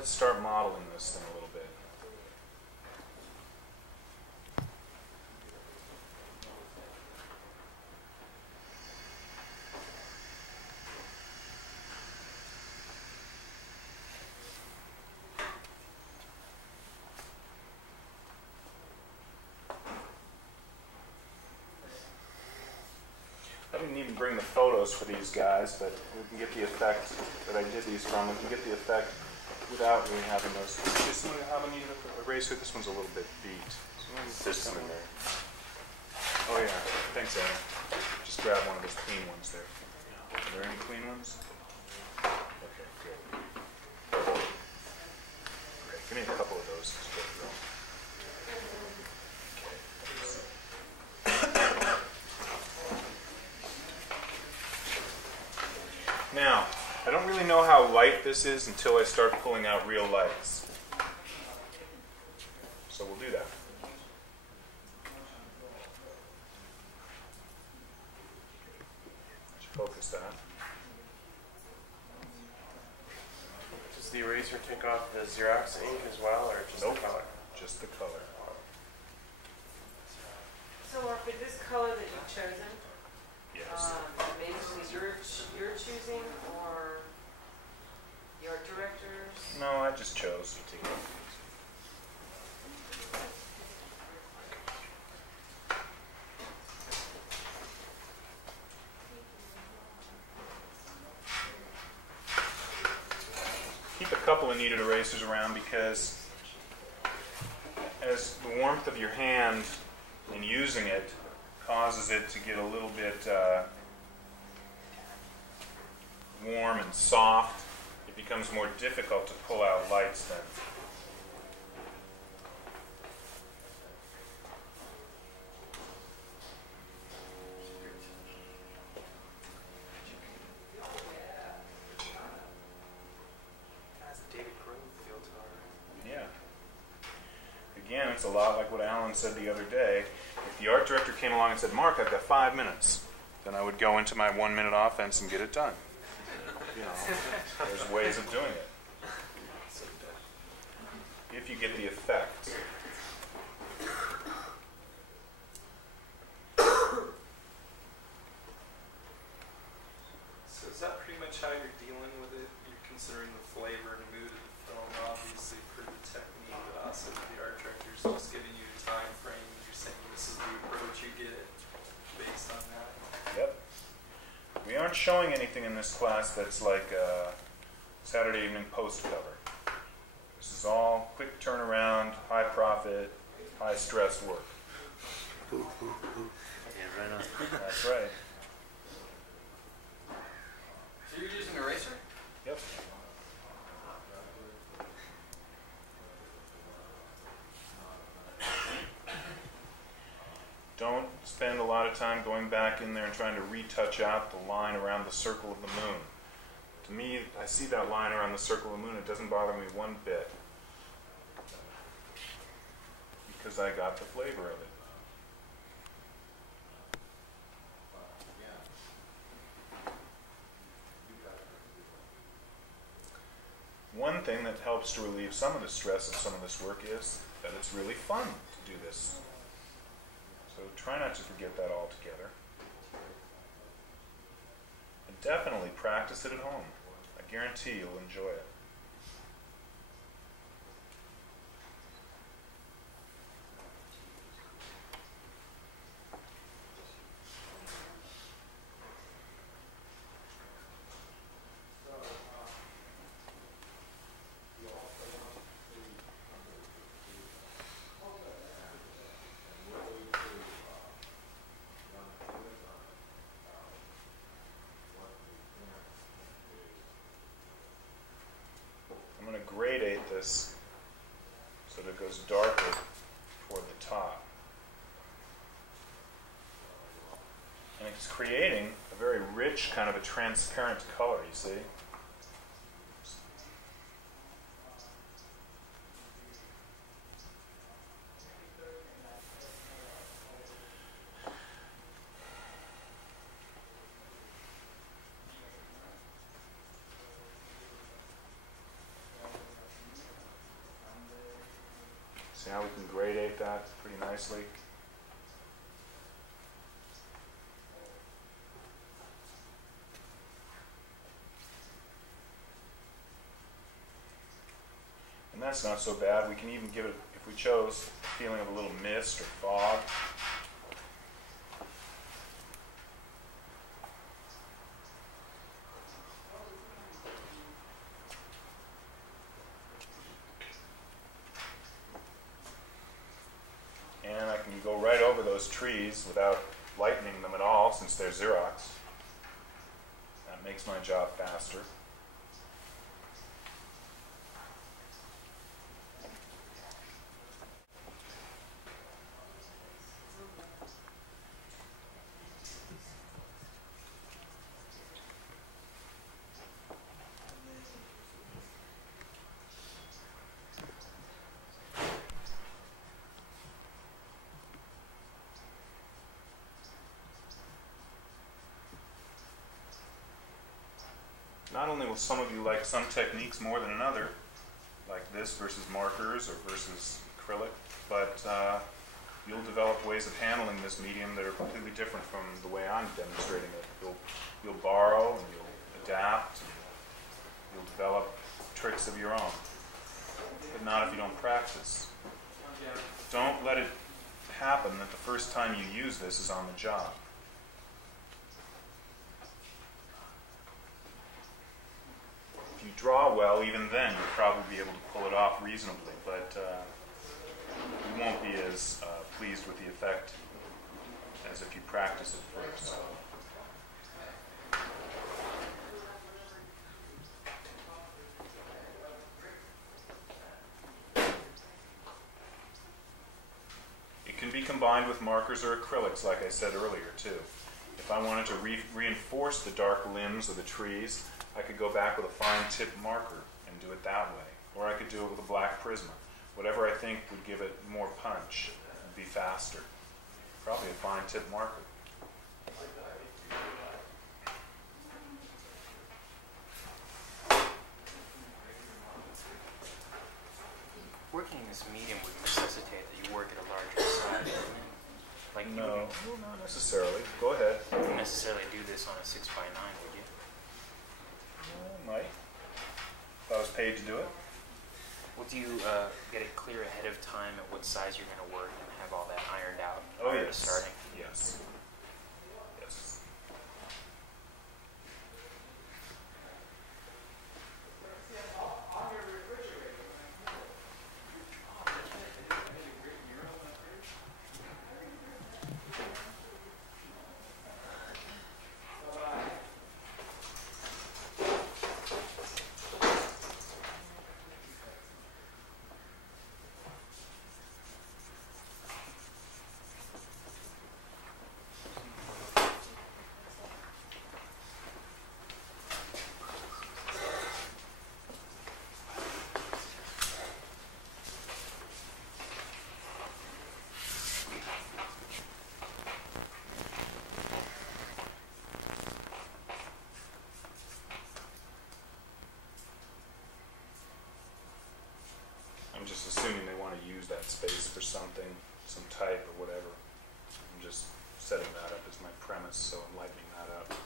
let's start modeling this thing a little bit. I didn't even bring the photos for these guys, but we can get the effect that I did these from. We can get the effect without really having those. Just how many eraser? This one's a little bit beat. There's some in there. Oh yeah, thanks, Adam. Just grab one of those clean ones there. Are there any clean ones? Okay, good. Great. Give me a couple of those. Just go through them. Now, I don't really know how light this is until I start pulling out real lights. So we'll do that. Focus that. Does the eraser take off the Xerox ink as well, or just Nope. the color? Just the color. So, Mark, for this color that you've chosen, Yes. maybe it was you're choosing or your directors? No, I just chose. Keep a couple of kneaded erasers around because as the warmth of your hand in using it causes it to get a little bit warm and soft, it becomes more difficult to pull out lights then. Yeah. Again, it's a lot like what Alan said the other day. If the art director came along and said, Mark, I've got 5 minutes, then I would go into my 1-minute offense and get it done. You know, there's ways of doing it. If you get the effect. So is that pretty much how you're dealing with it? You're considering the flavor and mood of the film, obviously, for the technique, but also the art director's just giving you a time frame. You're saying this is the approach you get based on that. Yep. We aren't showing anything in this class that's like a Saturday evening post cover. This is all quick turnaround, high profit, high stress work. Yeah, right on. That's right. So you're using eraser? Yep. Don't spend a lot of time going back in there and trying to retouch out the line around the circle of the moon. To me, I see that line around the circle of the moon, it doesn't bother me one bit. Because I got the flavor of it. One thing that helps to relieve some of the stress of some of this work is that it's really fun to do this. So try not to forget that altogether. And definitely practice it at home. I guarantee you'll enjoy it. I'm going to gradate this so that it goes darker toward the top. And it's creating a very rich, kind of a transparent color, you see? Now we can gradate that pretty nicely. And that's not so bad. We can even give it, if we chose, a feeling of a little mist or fog. And I can go right over those trees without lightening them at all, since they're Xerox. That makes my job faster. Not only will some of you like some techniques more than another, like this versus markers or versus acrylic, but you'll develop ways of handling this medium that are completely different from the way I'm demonstrating it. You'll borrow and you'll adapt, and you'll develop tricks of your own, but not if you don't practice. Don't let it happen that the first time you use this is on the job. If you draw well, even then you'll probably be able to pull it off reasonably, but you won't be as pleased with the effect as if you practice it first. It can be combined with markers or acrylics, like I said earlier, too. If I wanted to reinforce the dark limbs of the trees, I could go back with a fine tip marker and do it that way. Or I could do it with a black Prisma. Whatever I think would give it more punch and be faster. Probably a fine tip marker. Working in this medium would necessitate that you work at a larger size, wouldn't it? Like No, not necessarily. Go ahead. You wouldn't necessarily do this on a 6x9, would you? Might. If I was paid to do it. Would you get it clear ahead of time at what size you're going to work and have all that ironed out Oh, prior yes. to starting? Yes. Yes. I'm just assuming they want to use that space for something, some type or whatever. I'm just setting that up as my premise, so I'm lightening that up.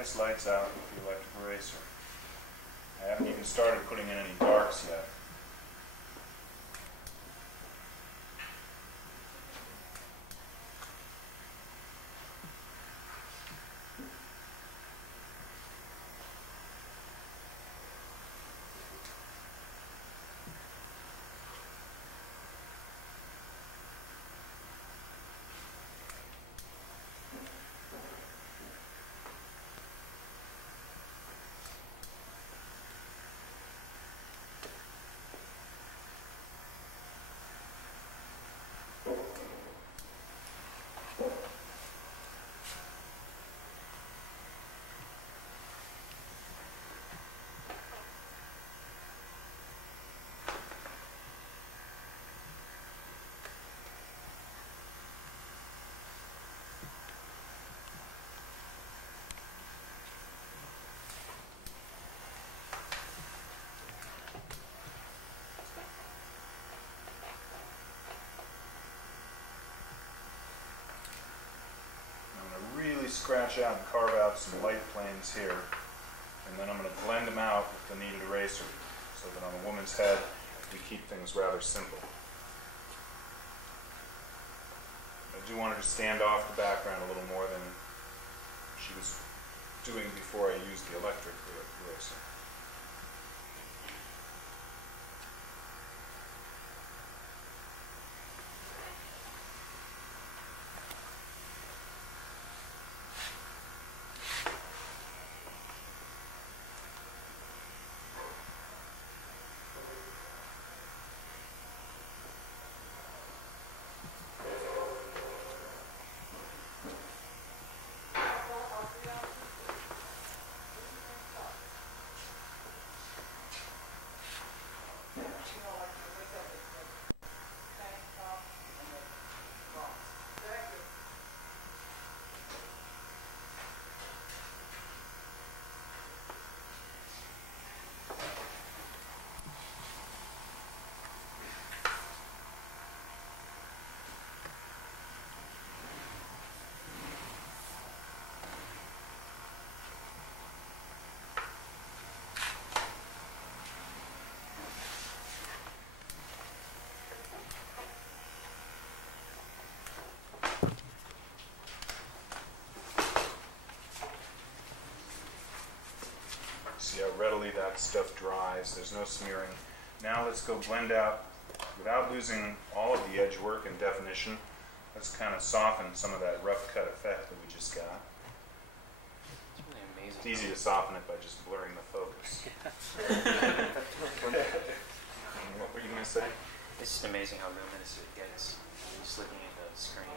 brightest lights out with the electric eraser. I haven't even started putting in any darks yet. Scratch out and carve out some light planes here, and then I'm going to blend them out with the kneaded eraser so that on a woman's head we keep things rather simple. I do want her to stand off the background a little more than she was doing before I used the electric eraser. See how readily that stuff dries. There's no smearing. Now let's go blend out, without losing all of the edge work and definition, let's kind of soften some of that rough cut effect that we just got. It's really amazing. It's easy to soften it by just blurring the focus. What were you going to say? It's just amazing how luminous it gets just looking at the screen.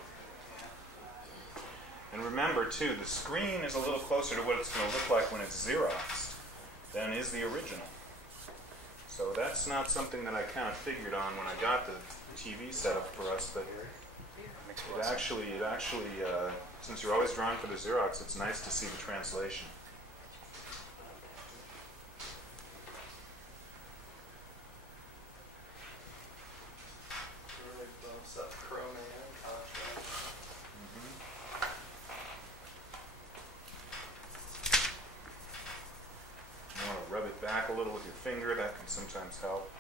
And remember, too, the screen is a little closer to what it's going to look like when it's Xeroxed than is the original. So that's not something that I kind of figured on when I got the TV set up for us, but it actually, since you're always drawing for the Xerox, it's nice to see the translation. Really bumps up chroma and contrast. You want to rub it back a little with your finger, that can sometimes help.